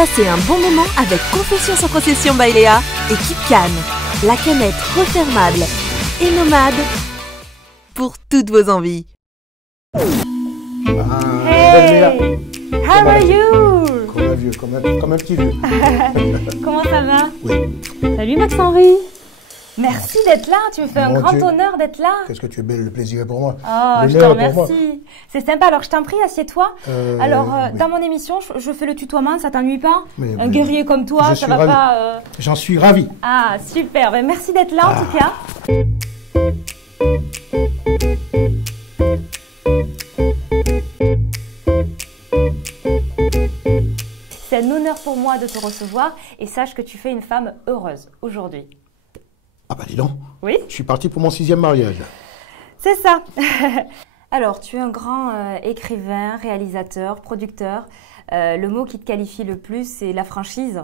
Passez un bon moment avec Confessions sans concession by Léa et Keep Can, la canette refermable et nomade pour toutes vos envies. Hey, how are you? Comme un vieux, comme un petit vieux. Comment ça va? Oui. Salut Max-Henri. Merci d'être là, tu me fais un Mon grand Dieu. honneur d'être là. Qu'est-ce que tu es belle, le plaisir est pour moi. Oh, je te L'honneur est pour moi. remercie. C'est sympa, alors je t'en prie, assieds-toi. Alors, oui. dans mon émission, je fais le tutoiement, ça t'ennuie pas? Mais- Un mais- guerrier comme toi, je ça suis va ravi. pas... J'en suis ravi. Ah, super, ben, merci d'être là en tout cas. C'est un honneur pour moi de te recevoir et sache que tu fais une femme heureuse aujourd'hui. Ah bah dis donc, Oui? je suis parti pour mon 6e mariage. C'est ça. Alors, tu es un grand écrivain, réalisateur, producteur. Le mot qui te qualifie le plus, c'est la franchise.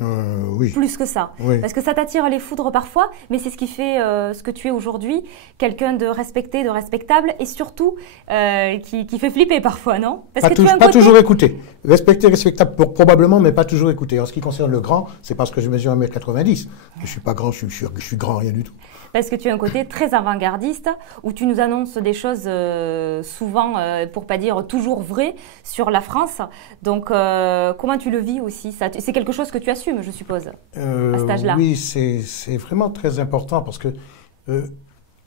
Oui. Plus que ça. Oui. Parce que ça t'attire les foudres parfois, mais c'est ce qui fait ce que tu es aujourd'hui. Quelqu'un de respecté, de respectable et surtout qui fait flipper parfois, non? Parce Pas, que tu as un pas côté... toujours écouté. Respecté, respectable probablement, mais pas toujours écouté. En ce qui concerne le grand, c'est parce que je mesure 1m90. Je suis pas grand, je suis grand, rien du tout. Parce que tu as un côté très avant-gardiste où tu nous annonces des choses souvent, pour pas dire toujours vraies, sur la France. Donc, comment tu le vis aussi ça? C'est quelque chose que tu assumes, je suppose, à cet âge-là. Oui, c'est vraiment très important parce que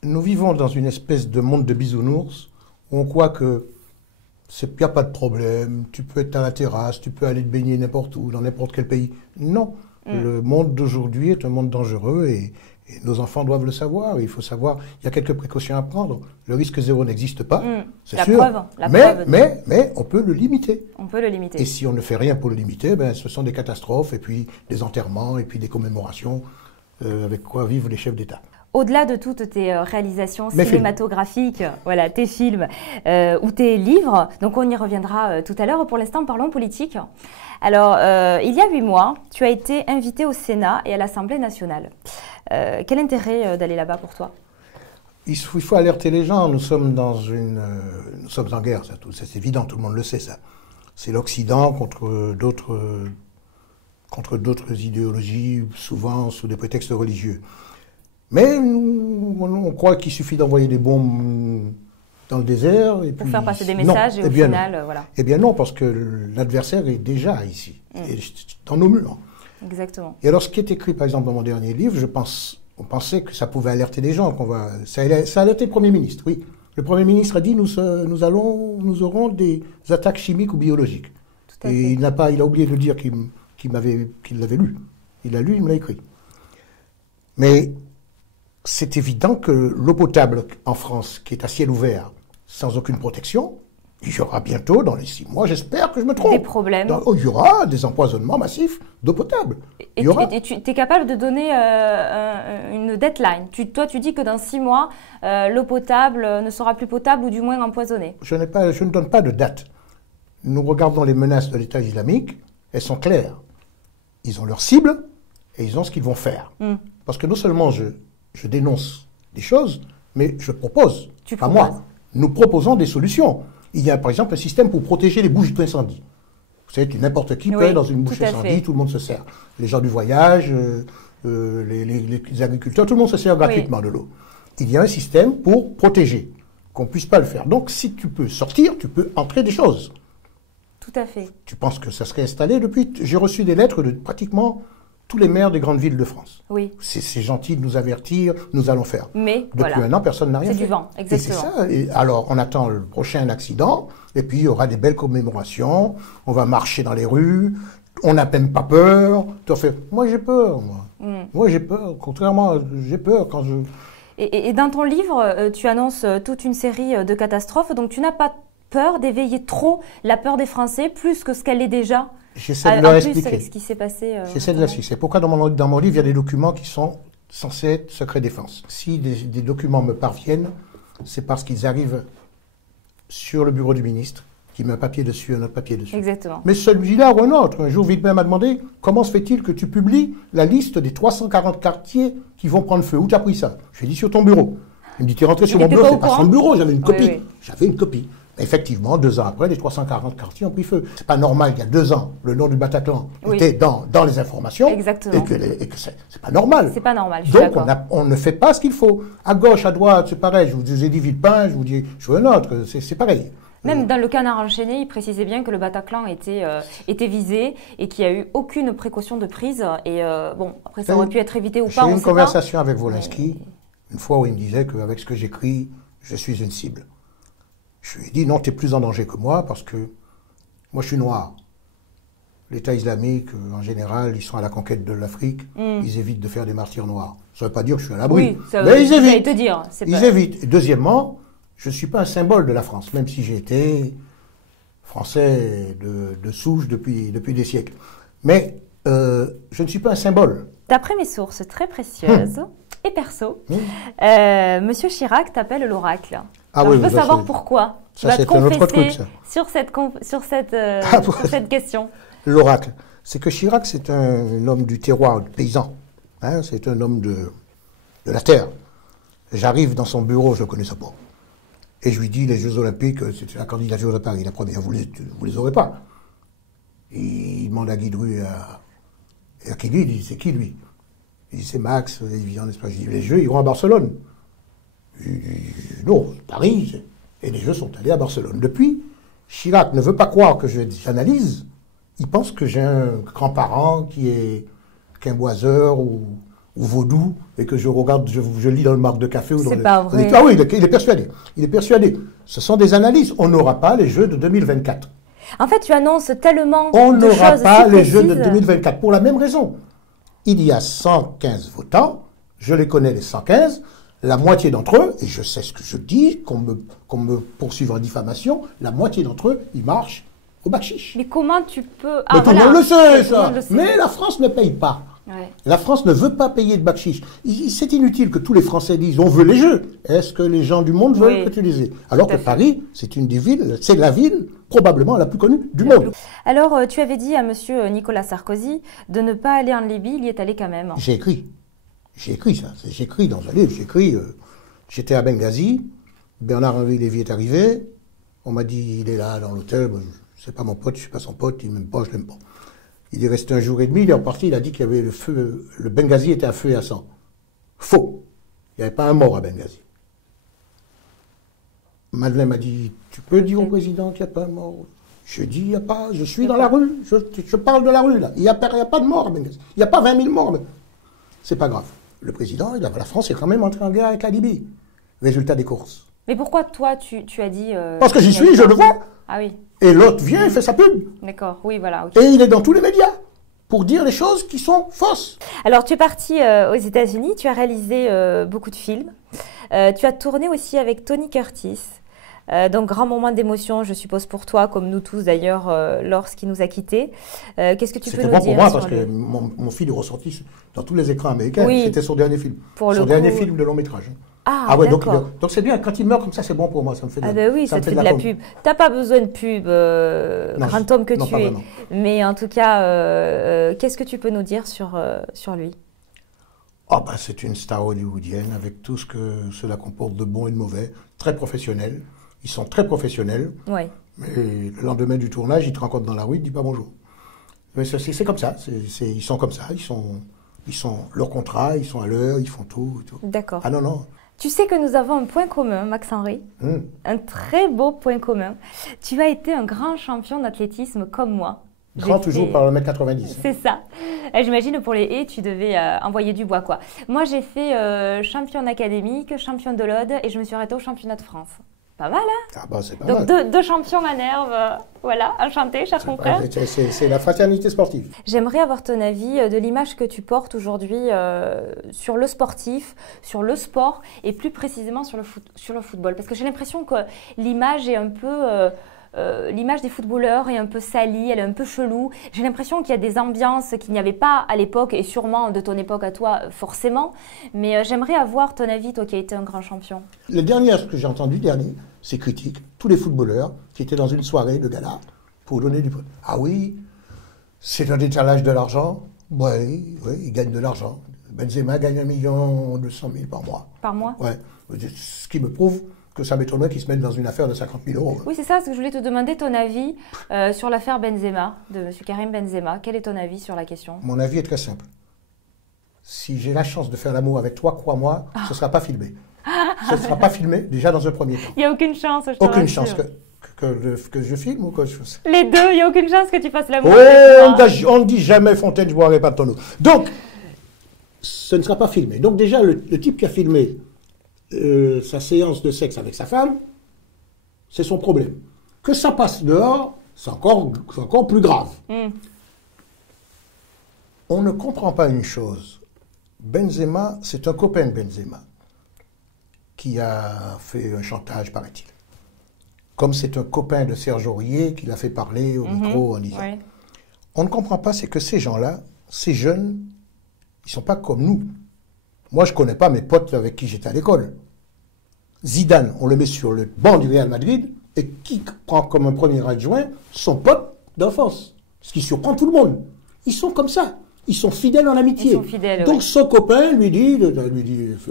nous vivons dans une espèce de monde de bisounours où on croit que il n'y a pas de problème, tu peux être à la terrasse, tu peux aller te baigner n'importe où, dans n'importe quel pays. Non, le monde d'aujourd'hui est un monde dangereux et nos enfants doivent le savoir. Il faut savoir, il y a quelques précautions à prendre. Le risque zéro n'existe pas, c'est sûr. Preuve, mais on peut le limiter. On peut le limiter. Et si on ne fait rien pour le limiter, ben, ce sont des catastrophes et puis des enterrements et puis des commémorations avec quoi vivent les chefs d'État. Au-delà de toutes tes réalisations Mes cinématographiques, voilà, tes films ou tes livres, donc on y reviendra tout à l'heure. Pour l'instant, parlons politique. Alors, il y a 8 mois, tu as été invité au Sénat et à l'Assemblée nationale. Quel intérêt d'aller là-bas pour toi? Il faut alerter les gens. Nous sommes nous sommes en guerre, ça, c'est évident, tout le monde le sait, ça. C'est l'Occident contre d'autres idéologies, souvent sous des prétextes religieux. Mais on croit qu'il suffit d'envoyer des bombes dans le désert. Et pour puis, faire passer des messages et au final, voilà. Eh bien non, parce que l'adversaire est déjà ici, et dans nos murs. Exactement. Et alors, ce qui est écrit, par exemple, dans mon dernier livre, on pensait que ça pouvait alerter les gens, ça a alerté le Premier ministre, oui. Le Premier ministre a dit, nous aurons des attaques chimiques ou biologiques. Tout à fait. Et il a oublié de dire qu'il l'avait lu. Il l'a lu, il me l'a écrit. Mais c'est évident que l'eau potable en France, qui est à ciel ouvert, sans aucune protection, il y aura bientôt, dans les 6 mois, j'espère que je me trompe. Des problèmes. Il y aura des empoisonnements massifs d'eau potable. Et tu es capable de donner une deadline. Toi, tu dis que dans 6 mois, l'eau potable ne sera plus potable ou du moins empoisonnée. Je ne donne pas de date. Nous regardons les menaces de l'État islamique, elles sont claires. Ils ont leur cible et ils ont ce qu'ils vont faire. Parce que non seulement je dénonce des choses, mais je propose. Tu pas proposes. moi. Nous proposons des solutions. Il y a par exemple un système pour protéger les bouches d'incendie. Vous savez, n'importe qui peut aller dans une bouche tout à d'incendie, fait. tout le monde se sert. Les gens du voyage, les agriculteurs, tout le monde se sert gratuitement de l'eau. Il y a un système pour protéger, qu'on ne puisse pas le faire. Donc si tu peux sortir, tu peux entrer des choses. Tout à fait. Tu penses que ça serait installé depuis? J'ai reçu des lettres de pratiquement tous les maires des grandes villes de France. Oui. C'est gentil de nous avertir, nous allons faire. Mais Depuis voilà. 1 an, personne n'a rien fait. C'est du vent, exactement. Et c'est ça. Et alors, on attend le prochain accident, et puis il y aura des belles commémorations, on va marcher dans les rues, on n'a même pas peur. Moi, j'ai peur, moi. Moi, j'ai peur. Contrairement, j'ai peur quand je... Et dans ton livre, tu annonces toute une série de catastrophes, donc tu n'as pas peur d'éveiller trop la peur des Français, plus que ce qu'elle est déjà. J'essaie de leur En plus, expliquer. avec ce qui s'est passé. J'essaie de l'expliquer. C'est pourquoi dans mon livre, il y a des documents qui sont censés être secret défense. Si des documents me parviennent, c'est parce qu'ils arrivent sur le bureau du ministre, qui met un papier dessus, un autre papier dessus. Exactement. Mais celui-là ou un autre. Un jour, Villepin m'a demandé, comment se fait-il que tu publies la liste des 340 quartiers qui vont prendre feu? Où tu as pris ça? Je lui ai dit, sur ton bureau. Il me dit, tu es rentré sur mon était bureau, pas c'est au pas courant son bureau, j'avais une copie. oui. J'avais une copie. Effectivement, 2 ans après, les 340 quartiers ont pris feu. C'est pas normal, il y a 2 ans, le nom du Bataclan Oui. était dans les informations. Exactement. Et que c'est pas normal. C'est pas normal, je suis Donc, d'accord. on ne fait pas ce qu'il faut. À gauche, à droite, c'est pareil. Je vous ai dit Villepin, je vous dis un autre, c'est pareil. Même dans le Canard enchaîné, il précisait bien que le Bataclan était visé et qu'il n'y a eu aucune précaution de prise. Et bon, après, ça aurait pu être évité ou J'ai pas, eu on une sait pas. conversation avec Wolinski, une fois où il me disait qu'avec ce que j'écris, je suis une cible. Je lui ai dit, non, tu es plus en danger que moi parce que moi, je suis noir. L'État islamique, en général, ils sont à la conquête de l'Afrique. Ils évitent de faire des martyrs noirs. Ça ne veut pas dire que je suis à l'abri. Oui, ça mais ils j'allais évitent. te dire. Ils évitent. Et deuxièmement, je ne suis pas un symbole de la France, même si j'ai été français de souche depuis des siècles. Mais je ne suis pas un symbole. D'après mes sources très précieuses et perso, Monsieur Chirac t'appelle l'oracle. Ah Alors, oui, je veux ça, savoir c'est- pourquoi. Tu ça, vas te c'est un autre confesser truc, ça. sur pour- cette question. L'oracle. C'est que Chirac, c'est un homme du terroir, paysan. Hein, c'est un homme de la terre. J'arrive dans son bureau, je ne le connaissais pas. Et je lui dis, les Jeux Olympiques, c'est la candidature de Paris. La première, vous les aurez pas. Il demande à Guy Dru et à Kelly, il dit, c'est qui lui? Il dit, c'est Max, il vient en Espagne. Je dis, les Jeux iront à Barcelone. Il dit, non, Paris. Et les Jeux sont allés à Barcelone. Depuis, Chirac ne veut pas croire que j'analyse. Il pense que j'ai un grand-parent qui est quimboiseur ou vaudou et que je regarde, je lis dans le marc de café. Ou dans C'est le- pas vrai. Ah oui, il est persuadé. Il est persuadé. Ce sont des analyses. On n'aura pas les Jeux de 2024. En fait, tu annonces tellement On de n'aura choses pas si les Jeux de précises. 2024 pour la même raison. Il y a 115 votants, je les connais les 115, la moitié d'entre eux, et je sais ce que je dis, qu'on me poursuive en diffamation, la moitié d'entre eux, ils marchent au bakchich. Mais comment tu peux... Mais tout le voilà. monde le sait, Tout le ça. monde le sait. Mais la France ne paye pas. Ouais. La France ne veut pas payer de bakchich. C'est inutile que tous les Français disent on veut les Jeux. Est-ce que les gens du monde veulent Oui, que tu les aies? Alors tout à que fait. Paris, c'est une des villes, c'est la ville probablement la plus connue du monde. Alors, tu avais dit à Monsieur Nicolas Sarkozy de ne pas aller en Libye, il y est allé quand même. J'ai écrit ça. J'ai écrit dans un livre. J'étais à Benghazi, Bernard-Henri Lévy est arrivé, on m'a dit il est là dans l'hôtel, c'est pas mon pote, je suis pas son pote, il m'aime pas, je l'aime pas. Il est resté 1 jour et demi, il est reparti, il a dit qu'il y avait le feu, le Benghazi était à feu et à sang. Faux. Il n'y avait pas un mort à Benghazi. Madeleine m'a dit, tu peux dire au président qu'il n'y a pas un mort? Je dis, il n'y a pas, je suis dans la rue, je parle de la rue là, il n'y a pas de mort à Benghazi. Il n'y a pas 20 000 morts. C'est pas grave. Le président, la France est quand même entrée en guerre avec la Libye. Résultat des courses. Mais pourquoi toi, tu as dit... Parce que j'y qu'il y suis, je avait le pas- vois. Ah oui, Et l'autre vient et fait sa pub. d'accord, oui, voilà. ok. Et il est dans tous les médias pour dire les choses qui sont fausses. Alors, tu es parti aux États-Unis, tu as réalisé beaucoup de films. Tu as tourné aussi avec Tony Curtis. Donc, grand moment d'émotion, je suppose, pour toi, comme nous tous d'ailleurs, lorsqu'il nous a quittés. Qu'est-ce que tu peux C'était nous bon dire pour moi sur parce que le- mon film est ressorti dans tous les écrans américains. Oui. C'était son dernier film. Pour son le dernier coup- film de long métrage. Ah, ouais, d'accord. donc c'est bien. Quand il meurt comme ça, c'est bon pour moi. Ça me fait de Ah la- ben oui, ça me te fait de la com. pub. T'as pas besoin de pub, Non, grand homme que non, tu pas es. vraiment. Mais en tout cas, qu'est-ce que tu peux nous dire sur lui? Ah ben, c'est une star hollywoodienne avec tout ce que cela comporte de bon et de mauvais. Très professionnel. Ils sont très professionnels. Oui. Mais le lendemain du tournage, ils te rencontrent dans la rue, ils ne disent pas bonjour. Mais c'est comme ça. Ils sont comme ça. Ils sont leur contrat, ils sont à l'heure, ils font tout. Et tout. D'accord. Ah non, non. Tu sais que nous avons un point commun, Max-Henri. Un très beau point commun. Tu as été un grand champion d'athlétisme comme moi. Grand J'ai toujours fait- par le mètre 90. C'est ça. J'imagine pour les haies, tu devais envoyer du bois, quoi. Moi, j'ai fait championne académique, championne de l'Aude et je me suis arrêtée au championnat de France. Pas mal, hein? Ah bah c'est pas Donc, mal. deux champions à nerve. Voilà, enchanté, cher confrère. C'est la fraternité sportive. J'aimerais avoir ton avis de l'image que tu portes aujourd'hui sur le sportif, sur le sport et plus précisément sur le football. Parce que j'ai l'impression que l'image est un peu... l'image des footballeurs est un peu salie, elle est un peu chelou. J'ai l'impression qu'il y a des ambiances qu'il n'y avait pas à l'époque et sûrement de ton époque à toi forcément. Mais j'aimerais avoir ton avis, toi qui as été un grand champion. Le dernier que j'ai entendu, c'est critique. Tous les footballeurs qui étaient dans une soirée de gala pour donner du... Ah oui, c'est un étalage de l'argent. Oui, ils gagnent de l'argent. Benzema gagne 1 200 000 par mois. Par mois? Ouais. Ce qui me prouve que ça m'étonnerait qu'ils se mettent dans une affaire de 50 000 euros. Oui, c'est ça, parce que je voulais te demander ton avis sur l'affaire Benzema, de M. Karim Benzema. Quel est ton avis sur la question? Mon avis est très simple. Si j'ai la chance de faire l'amour avec toi, crois-moi, ce ne sera pas filmé. Ce ne sera pas filmé, déjà dans un premier temps. Il n'y a aucune chance, je te Aucune rassure. chance que je filme ou que je fasse. Les deux, il n'y a aucune chance que tu fasses l'amour Oh, avec moi. on ne dit jamais Fontaine, je ne boirai pas de ton eau. Donc, ce ne sera pas filmé. Donc déjà, le type qui a filmé sa séance de sexe avec sa femme, c'est son problème. Que ça passe dehors, c'est encore plus grave. On ne comprend pas une chose. Benzema, c'est un copain de Benzema qui a fait un chantage, paraît-il. Comme c'est un copain de Serge Aurier qui l'a fait parler au micro en disant. Oui. On ne comprend pas, c'est que ces gens-là, ces jeunes, ils ne sont pas comme nous. Moi, je ne connais pas mes potes avec qui j'étais à l'école. Zidane, on le met sur le banc du Real Madrid, et qui prend comme un premier adjoint son pote d'enfance. Ce qui surprend tout le monde. Ils sont comme ça. Ils sont fidèles en amitié. Ils sont fidèles, donc oui. son copain lui dit,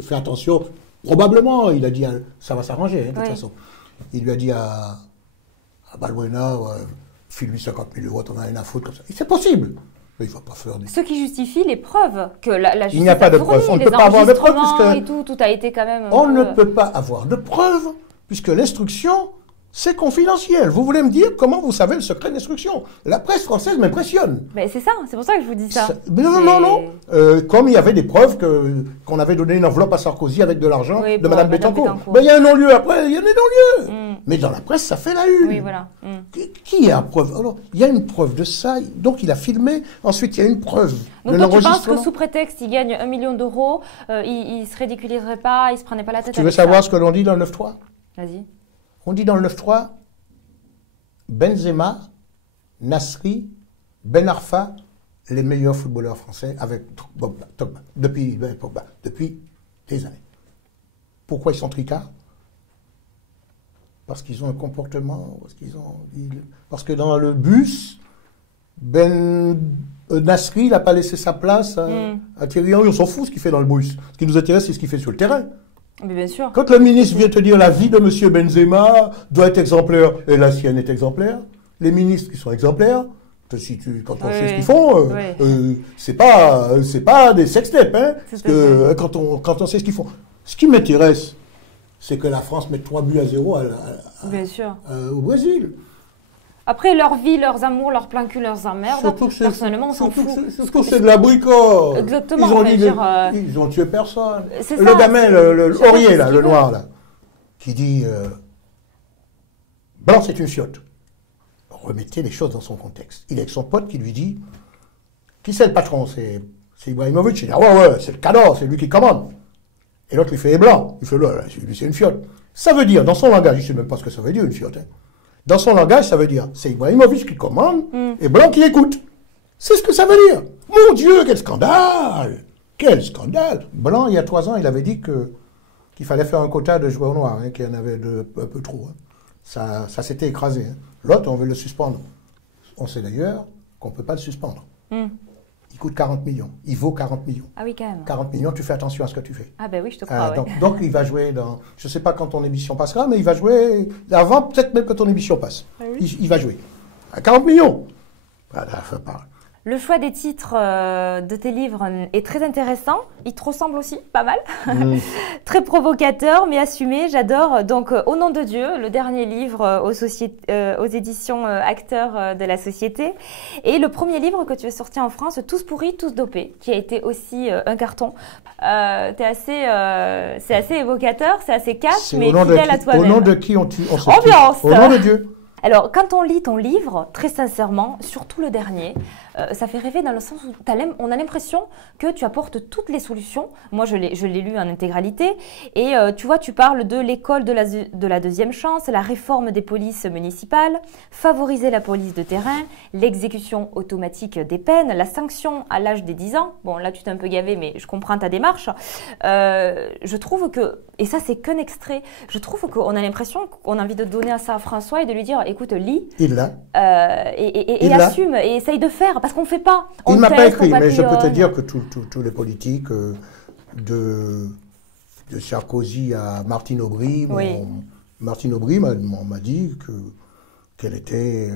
fais attention. Probablement, il a dit, ça va s'arranger, de toute façon. Il lui a dit à Balbuena, file-lui 50 000 euros, t'en as rien à foutre comme ça. C'est possible. Mais il ne va pas faire des... Ce qui justifie les preuves que la justice Il n'y a pas de preuves. On ne peut pas avoir de preuves puisque... tout a été quand même... On ne peut pas avoir de preuves puisque l'instruction, c'est confidentiel. Vous voulez me dire comment vous savez le secret de l'instruction? La presse française m'impressionne. Mais c'est ça, c'est pour ça que je vous dis ça. Non. Comme il y avait des preuves qu'on avait donné une enveloppe à Sarkozy avec de l'argent de Mme Bettencourt. Ben, il y a un non-lieu après, il y a des non-lieux. Mais dans la presse, ça fait la une. Oui, voilà. Qui a preuve? Alors, il y a une preuve de ça, donc il a filmé. Ensuite, il y a une preuve donc de toi, tu penses l'enregistrement. que sous prétexte qu'il gagne 1 million d'euros, il ne se ridiculiserait pas, il ne se prenait pas la tête Tu veux avec savoir ça. ce que l'on dit dans le 9-3? Vas-y. On dit dans le 9-3, Benzema, Nasri, Ben Arfa, les meilleurs footballeurs français avec Pogba, depuis des années. Pourquoi ils sont tricards? Parce qu'ils ont un comportement, parce que dans le bus, Nasri, il n'a pas laissé sa place à Thierry Henry. On s'en fout ce qu'il fait dans le bus. Ce qui nous intéresse, c'est ce qu'il fait sur le terrain. Mais bien sûr. Quand le ministre vient te dire la vie de M. Benzema doit être exemplaire, et la sienne est exemplaire, les ministres qui sont exemplaires, quand on sait ce qu'ils font, c'est pas des sextapes, hein, parce que quand on sait ce qu'ils font. Ce qui m'intéresse, c'est que la France mette 3-0 bien sûr. Au Brésil. Après, leur vie, leurs amours, leurs plans cul, leurs emmerdes, personnellement, on s'en fout. Surtout c'est de la bricole. Exactement. Ils ont tué personne. C'est Le ça, gamin, le Aurier, là, le noir, là, qui dit Blanc, c'est une fiotte. Remettez les choses dans son contexte. Il est avec son pote qui lui dit qui c'est le patron? C'est Ibrahimovic. Il dit ouais, c'est le cadre, c'est lui qui commande. Et l'autre lui fait Blanc. Il fait c'est une fiotte. Ça veut dire, dans son langage, je ne sais même pas ce que ça veut dire, une fiotte. Hein. Dans son langage, ça veut dire c'est Ibrahimovic qui commande et Blanc qui écoute. C'est ce que ça veut dire. Mon Dieu, quel scandale! Quel scandale! Blanc, il y a 3 ans, il avait dit qu'il fallait faire un quota de joueurs noirs, hein, qu'il y en avait un peu trop. Hein. Ça s'était écrasé. Hein. L'autre, on veut le suspendre. On sait d'ailleurs qu'on ne peut pas le suspendre. Il coûte 40 millions. Il vaut 40 millions. Ah oui, quand même. 40 millions, tu fais attention à ce que tu fais. Ah ben oui, je te crois, donc il va jouer dans... Je ne sais pas quand ton émission passera, mais il va jouer... Avant, peut-être même que ton émission passe. Ah oui. Il va jouer. À 40 millions. Voilà, ça parle. Le choix des titres de tes livres est très intéressant. Il te ressemble aussi, pas mal. Très provocateur, mais assumé, j'adore. Donc, Au nom de Dieu, le dernier livre aux éditions Acteurs de la Société. Et le premier livre que tu as sorti en France, Tous pourris, tous dopés, qui a été aussi un carton. C'est assez évocateur, c'est assez cash, mais fidèle à toi-même. Au nom de qui on se Ambiance. Au nom de Dieu. Alors, quand on lit ton livre, très sincèrement, surtout le dernier, ça fait rêver dans le sens où on a l'impression que tu apportes toutes les solutions. Moi, je l'ai lu en intégralité. Et tu vois, tu parles de l'école de la deuxième chance, la réforme des polices municipales, favoriser la police de terrain, l'exécution automatique des peines, la sanction à l'âge des 10 ans. Bon, là, tu t'es un peu gavé, mais je comprends ta démarche. Je trouve que, et ça, c'est qu'un extrait, je trouve qu'on a l'impression qu'on a envie de donner ça à François et de lui dire, écoute, lis. Il l'a. Et assume, et essaye de faire, parce qu'on ne fait pas. Il ne m'a pas écrit, mais je peux te dire que tous les politiques de de Sarkozy à Martine Aubry. Oui. Martine Aubry m'a dit qu'elle était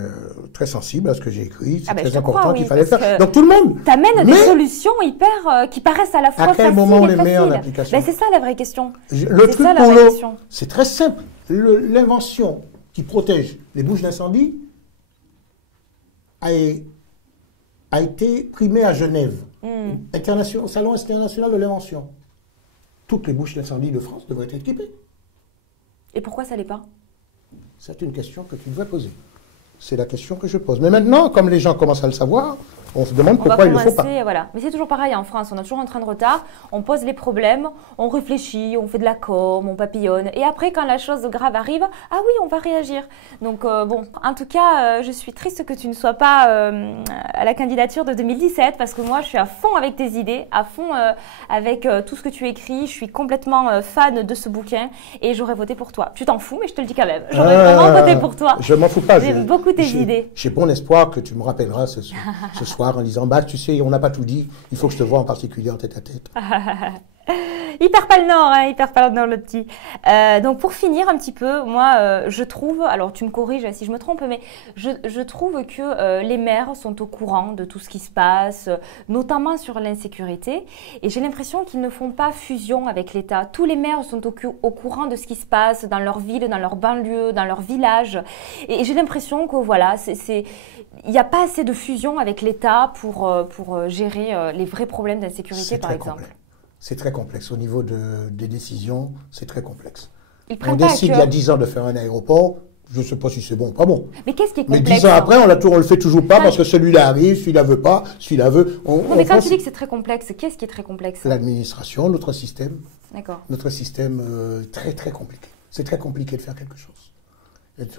très sensible à ce que j'ai écrit. C'est très important qu'il fallait faire. Donc tout le monde. Tu amènes des solutions hyper qui paraissent à la fois faciles. À quel moment on les met en application? C'est ça la vraie question. Le truc pour l'eau, c'est très simple. L'invention qui protège les bouches d'incendie a été primée à Genève, au Salon international de l'invention. Toutes les bouches d'incendie de France devraient être équipées. Et pourquoi ça l'est pas? C'est une question que tu devrais poser. C'est la question que je pose. Mais maintenant, comme les gens commencent à le savoir, on se demande pourquoi il ne le faut pas. Voilà. Mais c'est toujours pareil en France, on a toujours un train de retard, on pose les problèmes, on réfléchit, on fait de la com, on papillonne. Et après, quand la chose grave arrive, ah oui, on va réagir. Donc bon, en tout cas, je suis triste que tu ne sois pas à la candidature de 2017 parce que moi, je suis à fond avec tes idées, à fond avec tout ce que tu écris. Je suis complètement fan de ce bouquin et j'aurais voté pour toi. Tu t'en fous, mais je te le dis quand même. J'aurais vraiment voté pour toi. Je m'en fous pas. J'aime beaucoup tes idées. J'ai bon espoir que tu me rappelleras ce soir en disant, bah, tu sais, on n'a pas tout dit, il faut que je te voie en particulier en tête à tête. Il perd pas le nord, hein, il perd pas le nord, le petit. Donc pour finir un petit peu, moi je trouve, alors tu me corriges si je me trompe, mais je trouve que les maires sont au courant de tout ce qui se passe, notamment sur l'insécurité, et j'ai l'impression qu'ils ne font pas fusion avec l'État. Tous les maires sont au courant de ce qui se passe dans leur ville, dans leur banlieue, dans leur village, et j'ai l'impression que voilà, il n'y a pas assez de fusion avec l'État pour gérer les vrais problèmes d'insécurité, par exemple. C'est très complexe. Au niveau des décisions, c'est très complexe. On décide il y a 10 ans de faire un aéroport, je ne sais pas si c'est bon ou pas bon. Mais qu'est-ce qui est complexe? Mais 10 ans après, on le fait toujours pas parce que celui-là arrive, celui-là veut pas, celui-là veut. Non, mais quand tu dis que c'est très complexe, qu'est-ce qui est très complexe? L'administration, notre système. D'accord. Notre système très très compliqué. C'est très compliqué de faire quelque chose.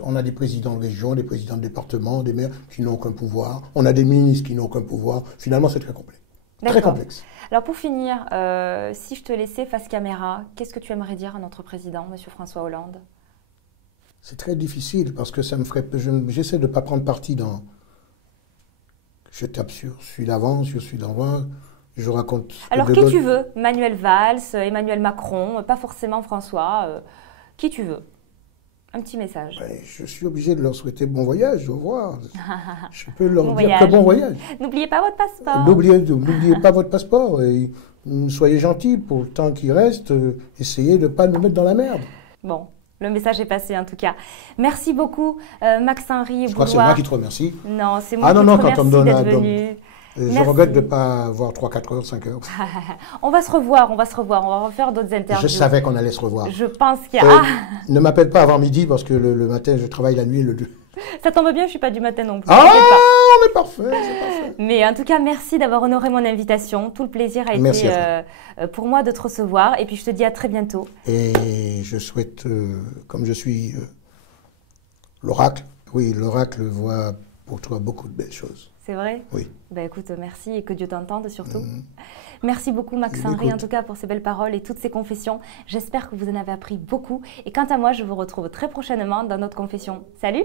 On a des présidents de région, des présidents de département, des maires qui n'ont aucun pouvoir. On a des ministres qui n'ont aucun pouvoir. Finalement, c'est très complexe. Très complexe. Alors pour finir, si je te laissais face caméra, qu'est-ce que tu aimerais dire à notre président, M. François Hollande? C'est très difficile parce que ça me ferait... J'essaie de ne pas prendre parti dans... Je tape sur celui d'avant, sur celui d'avant, je raconte... Alors qui tu veux? Manuel Valls, Emmanuel Macron, pas forcément François, qui tu veux? Un petit message. Ben, je suis obligé de leur souhaiter bon voyage, au revoir. Je peux leur dire que bon voyage. N'oubliez pas votre passeport. N'oubliez pas votre passeport. Et soyez gentils pour le temps qui reste. Essayez de ne pas nous mettre dans la merde. Bon, le message est passé en tout cas. Merci beaucoup, Max-Henri. Je crois que c'est moi qui te remercie. Non, c'est moi qui te remercie d'être venu. Je regrette de ne pas avoir 3, 4 heures, 5 heures. On va se revoir, on va refaire d'autres interviews. Je savais qu'on allait se revoir. Je pense qu'il y a... Ne m'appelle pas avant midi parce que le matin, je travaille la nuit. Ça tombe bien, je ne suis pas du matin non plus. Ah, on est parfait, c'est parfait. Mais en tout cas, merci d'avoir honoré mon invitation. Tout le plaisir a été pour moi de te recevoir. Et puis, je te dis à très bientôt. Et je souhaite, comme je suis l'oracle, oui, l'oracle voit pour toi beaucoup de belles choses. C'est vrai? Oui. Ben écoute, merci et que Dieu t'entende surtout. Merci beaucoup Max-Henri en tout cas pour ces belles paroles et toutes ces confessions. J'espère que vous en avez appris beaucoup. Et quant à moi, je vous retrouve très prochainement dans notre confession. Salut!